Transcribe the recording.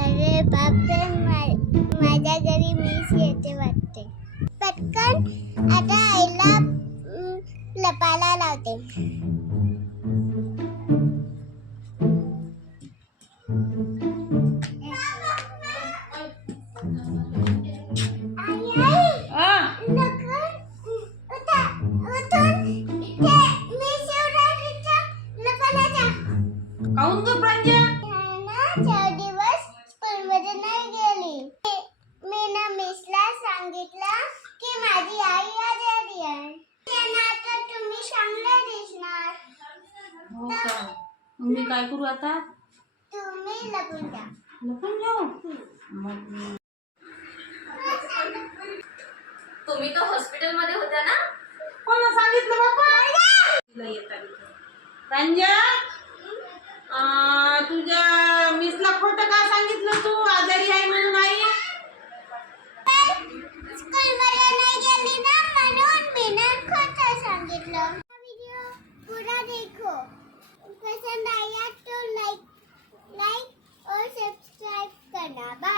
अरे बापरे, माझ्या घरी मिस येते वाटते. पटकन आता आईला लपायला लावते. काऊन ग प्रांजल? 4 दिवस स्कूलमध्ये नाही गेली. मी ना मिसला सांगितलं की माझी आई आजारी आहे. त्यांना आता तुम्ही चांगले दिसणार. हो का? मग मी काय करू आता? तुम्ही लपून द्या. लपून जाऊ? मग तुम्ही तर हॉस्पिटलमध्ये होत्या ना? कोण सांगितलं बाबा? तुला येता प्रांजल, तुझ्या मिसला खोटं का सांगितलं तू? आजारी आहे म्हणून आई? स्कूलमध्ये नाही गेली ना म्हणून मी ना खोटं सांगितलं. व्हिडिओ पूरा देखो. पसंद आया तो लाइक और सब्सक्राइब करना. बाय.